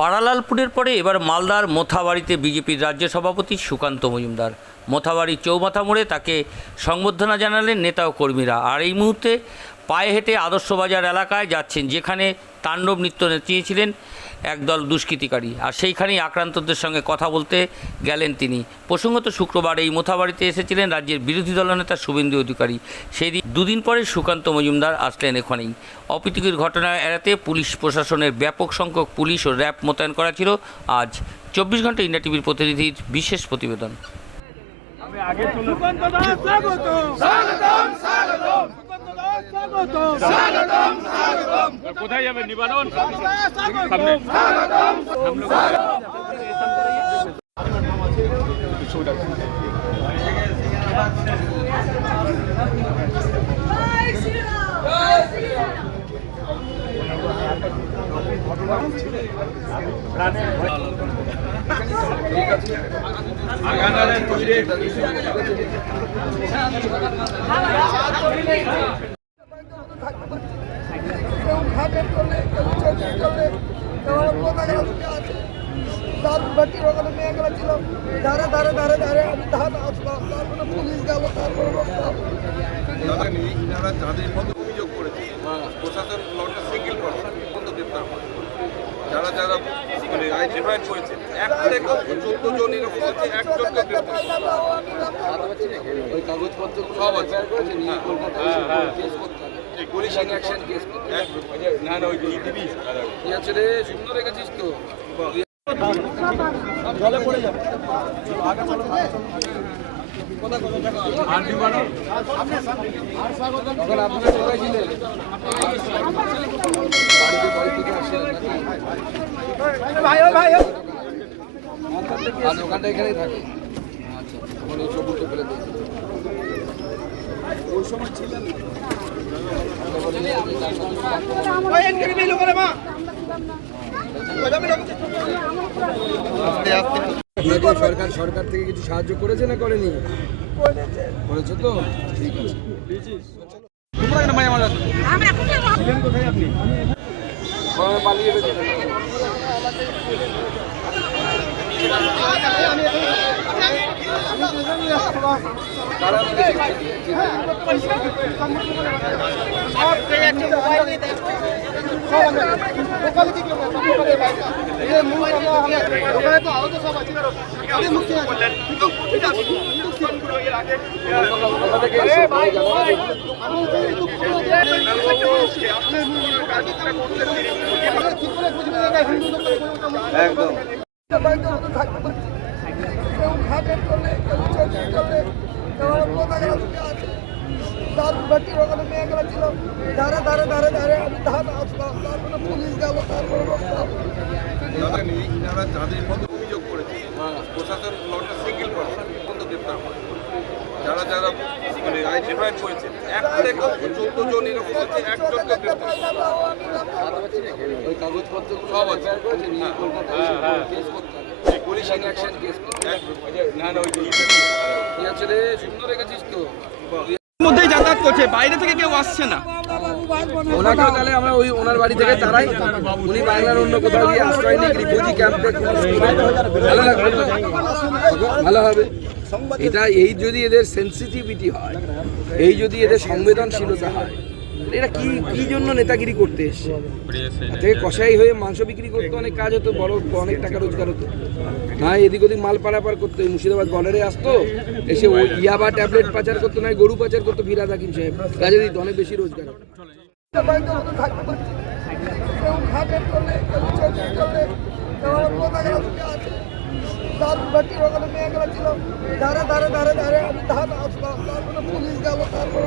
পাড়ালালপুরের পরে এবার মালদার মোথাবাড়িতে বিজেপির রাজ্য সভাপতি সুকান্ত মজুমদার। মোথাবাড়ি চৌমাথা মোড়ে তাকে সংবর্ধনা জানালেন নেতা ও কর্মীরা। আর এই মুহূর্তে পায়ে হেঁটে আদর্শ বাজার এলাকায় যাচ্ছেন, যেখানে তাণ্ডব নৃত্য নেচিয়েছিলেন একদল দুষ্কৃতিকারী। আর সেইখানেই আক্রান্তদের সঙ্গে কথা বলতে গেলেন তিনি। প্রসঙ্গত শুক্রবার এই মোথাবাড়িতে এসেছিলেন রাজ্যের বিরোধী দলনেতা শুভেন্দু অধিকারী। সেই দিন দুদিন পরে সুকান্ত মজুমদার আসলেন এখানেই। অপ্রীতিকর ঘটনা এড়াতে পুলিশ প্রশাসনের ব্যাপক সংখ্যক পুলিশ ও র্যাব মোতায়েন করা ছিল। আজ চব্বিশ ঘণ্টা ইন্ডিয়া টিভির প্রতিনিধির বিশেষ প্রতিবেদন। স্বাগতম। স্বাগতম স্বাগতম। কোথায় যাবে নিবারণ? স্বাগতম স্বাগতম কেউ ঘাটের করলে কেউ চোখের করলে কেউ আমার পতাকা উঠে আছে তার বাটির ওখানে মেয়েগুলো ছিল। ধারে ধারে ধারে ধারে আমি ধান আসলাম তারপরে পুলিশ গেল তারপরে বসলাম দাদা নেই ইনারা যাদের মধ্যে অভিযোগ করেছে প্রশাসন সিঙ্গেল পার্সন বন্ধ গ্রেপ্তার করে যারা যারা মানে আইডেন্টিফাই করেছে এক থেকে চোদ্দ জন এরকম আছে একজনকে গ্রেপ্তার ওই কাগজপত্র সব আছে। পুলিশ অ্যাকশন কেস না না ওই ইটিভি কি আছে রে? সুন্দর রেখেছিস তো। আপনারা কোথায় ছিলেন বাড়িতে বাড়ি থেকে আসছিলেন নাকি আর দোকানটা এখানেই থাকে আচ্ছা উল্টে ফেলে দিয়েছে আপনাকে সরকার সরকার থেকে কিছু সাহায্য করেছে না করেনি? করেছে তো? ঠিক আছে। কবে পালিয়ে গেছিলেন একদম। কেউ ঘাটের করলে কেউ চোখের করলে কেউ পতাকা আছে তার বাটির ওখানে মেয়েগুলো ছিল। ধারে ধারে ধারে ধারে আমি ধান আসলাম তারপরে পুলিশ গেল তারপরে বসলাম যাদের মধ্যে অভিযোগ করেছে প্রশাসন লটটা সিঙ্গেল পার্সন বন্ধ গ্রেপ্তার করে যারা যারা মানে আইডেন্টিফাই করেছে এক থেকে চোদ্দ জন এরকম আছে একজনকে গ্রেপ্তার ওই কাগজপত্র সব আছে। নিয়ে কেস করতে হবে। পুলিশ অ্যাকশন কেস না না ওই আছে রে? সুন্দর রেখেছিস তো। মধ্যেই যাতায়াত করছে, বাইরে থেকে কেউ আসছে না। ওনাকেও তাহলে আমরা ওই ওনার বাড়ি থেকে তারাই উনি বাংলার অন্য কোথাও গিয়ে আশ্রয় নিয়ে রিফিউজি ক্যাম্পে ভালো ভালো হবে। এটা এই যদি এদের সেন্সিটিভিটি হয়, এই যদি এদের সংবেদনশীলতা হয় এরা কি কি জন্য নেতাগিরি করতে এসছে? থেকে কষাই হয়ে মাংস বিক্রি করতে, অনেক কাজ হতো, বড়, অনেক টাকা রোজগার হতো। না এদিক ওদিক মাল পারাপার করতো মুর্শিদাবাদ বর্ডারে আসতো, এসে ওই ইয়াবা ট্যাবলেট পাচার করতো না গরু পাচার করতো ফিরাদ হাকিম সাহেব কাজে দিত, অনেক বেশি রোজগার ছিল ধারে ধারে ধারে ধারে, আমি ধান আসলাম তারপরে পুলিশ গেল তারপরে